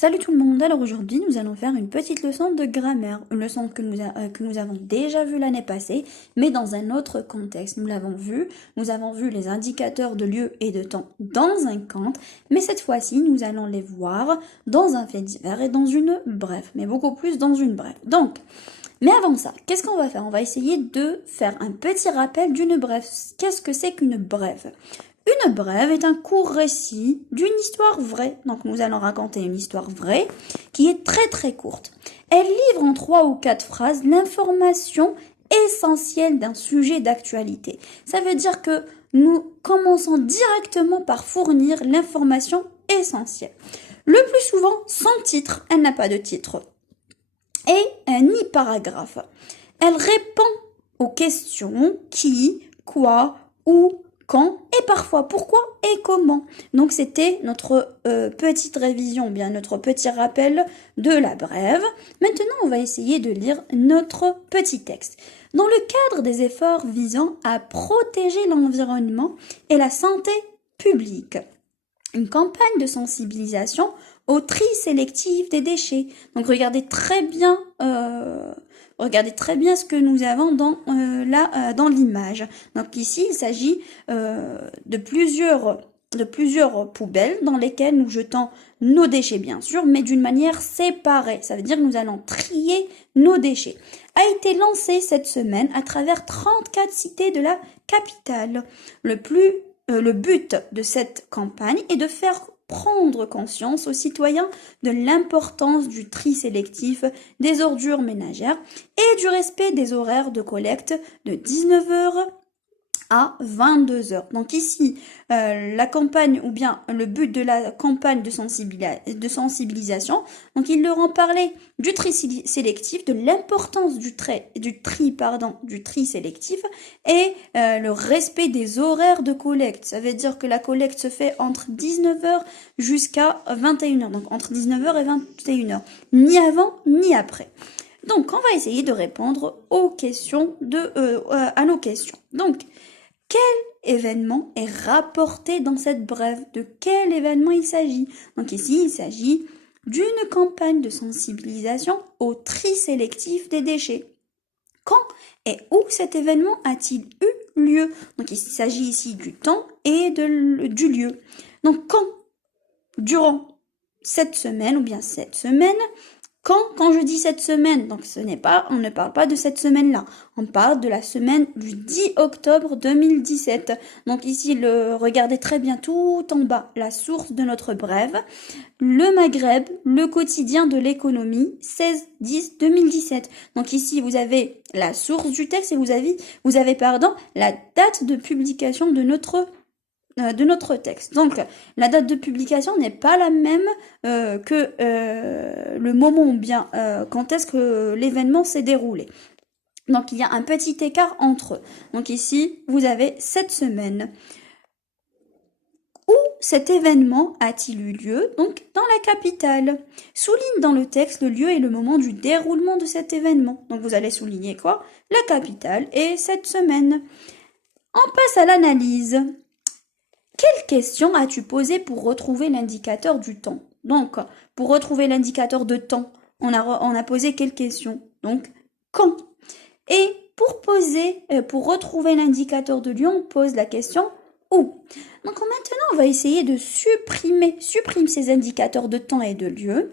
Salut tout le monde, alors aujourd'hui nous allons faire une petite leçon de grammaire, une leçon que nous avons déjà vue l'année passée, mais dans un autre contexte. Nous avons vu les indicateurs de lieu et de temps dans un conte, mais cette fois-ci nous allons les voir dans un fait divers et dans une brève, mais beaucoup plus dans une brève. Mais avant ça, qu'est-ce qu'on va faire? On va essayer de faire un petit rappel d'une brève. Qu'est-ce que c'est qu'une brève? Une brève est un court récit d'une histoire vraie. Donc nous allons raconter une histoire vraie qui est très courte. Elle livre en 3 ou 4 phrases l'information essentielle d'un sujet d'actualité. Ça veut dire que nous commençons directement par fournir l'information essentielle. Le plus souvent sans titre, elle n'a pas de titre. Et ni paragraphe. Elle répond aux questions qui, quoi, où, quand et parfois pourquoi et comment. Donc c'était notre petite révision, bien notre petit rappel de la brève. Maintenant, on va essayer de lire notre petit texte. Dans le cadre des efforts visant à protéger l'environnement et la santé publique, une campagne de sensibilisation au tri sélectif des déchets. Donc regardez très bien ce que nous avons dans l'image. Donc ici, il s'agit de plusieurs poubelles dans lesquelles nous jetons nos déchets, bien sûr, mais d'une manière séparée. Ça veut dire que nous allons trier nos déchets. A été lancé cette semaine à travers 34 cités de la capitale. Le but de cette campagne est de faire prendre conscience aux citoyens de l'importance du tri sélectif des ordures ménagères et du respect des horaires de collecte de 19h à 22h. Donc ici, la campagne ou bien le but de la campagne de sensibilisation, donc ils leur ont parlé du tri sélectif, de l'importance du tri sélectif et le respect des horaires de collecte. Ça veut dire que la collecte se fait entre 19h jusqu'à 21h, donc entre 19h et 21h, ni avant ni après. Donc on va essayer de répondre aux questions à nos questions. Donc, quel événement est rapporté dans cette brève? De quel événement il s'agit? Donc ici, il s'agit d'une campagne de sensibilisation au tri sélectif des déchets. Quand et où cet événement a-t-il eu lieu? Donc il s'agit ici du temps et du lieu. Donc quand? Durant cette semaine ou bien cette semaine. Quand je dis cette semaine, donc on ne parle pas de cette semaine-là, on parle de la semaine du 10 octobre 2017. Donc ici, regardez très bien tout en bas, la source de notre brève, le Maghreb, le quotidien de l'économie, 16-10-2017. Donc ici, vous avez la source du texte et vous avez la date de publication de notre texte. Donc, la date de publication n'est pas la même que le moment ou bien quand est-ce que l'événement s'est déroulé. Donc, il y a un petit écart entre eux. Donc ici, vous avez cette semaine. Où cet événement a-t-il eu lieu? Donc, dans la capitale. Souligne dans le texte le lieu et le moment du déroulement de cet événement. Donc, vous allez souligner quoi? La capitale et cette semaine. On passe à l'analyse. Quelle question as-tu posée pour retrouver l'indicateur du temps? Donc, pour retrouver l'indicateur de temps, on a posé quelle question? Donc, quand? Et pour retrouver l'indicateur de lieu, on pose la question où? Donc maintenant, on va essayer de supprimer ces indicateurs de temps et de lieu.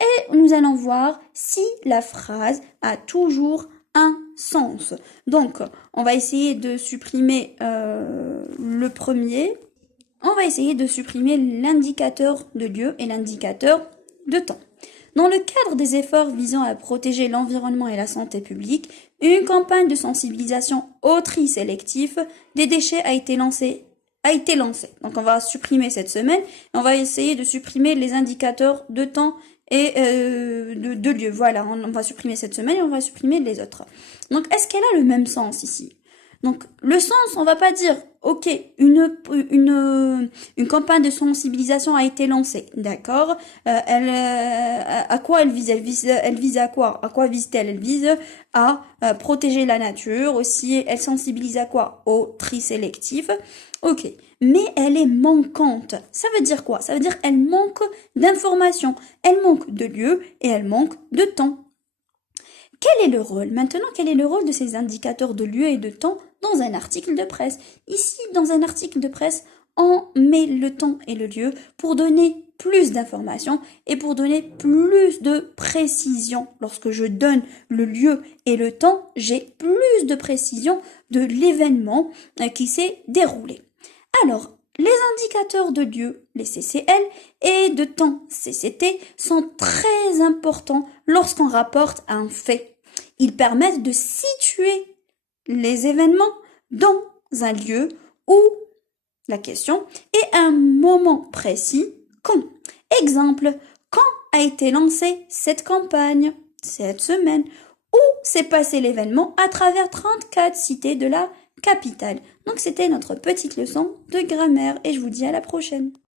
Et nous allons voir si la phrase a toujours un sens. Donc, on va essayer de supprimer le premier. On va essayer de supprimer l'indicateur de lieu et l'indicateur de temps. Dans le cadre des efforts visant à protéger l'environnement et la santé publique, une campagne de sensibilisation au tri sélectif des déchets a été lancée. Donc on va supprimer cette semaine et on va essayer de supprimer les indicateurs de temps et de lieu. Voilà, on va supprimer cette semaine et on va supprimer les autres. Donc est-ce qu'elle a le même sens ici? Donc, le sens, on va pas dire, ok, une campagne de sensibilisation a été lancée, d'accord? À quoi elle vise? Elle vise à quoi? À quoi vise-t-elle? Elle vise à protéger la nature. Aussi, elle sensibilise à quoi? Au tri sélectif. Ok. mais elle est manquante. Ça veut dire quoi? Ça veut dire elle manque d'informations, elle manque de lieu et elle manque de temps. Quel est le rôle? Maintenant, quel est le rôle de ces indicateurs de lieu et de temps dans un article de presse? Ici, dans un article de presse, on met le temps et le lieu pour donner plus d'informations et pour donner plus de précision. Lorsque je donne le lieu et le temps, j'ai plus de précision de l'événement qui s'est déroulé. Alors, les indicateurs de lieu, les CCL, et de temps, CCT, sont très importants lorsqu'on rapporte un fait. Ils permettent de situer les événements dans un lieu où la question est un moment précis quand. Exemple, quand a été lancée cette campagne, cette semaine, où s'est passé l'événement à travers 34 cités de la capitale. Donc c'était notre petite leçon de grammaire et je vous dis à la prochaine.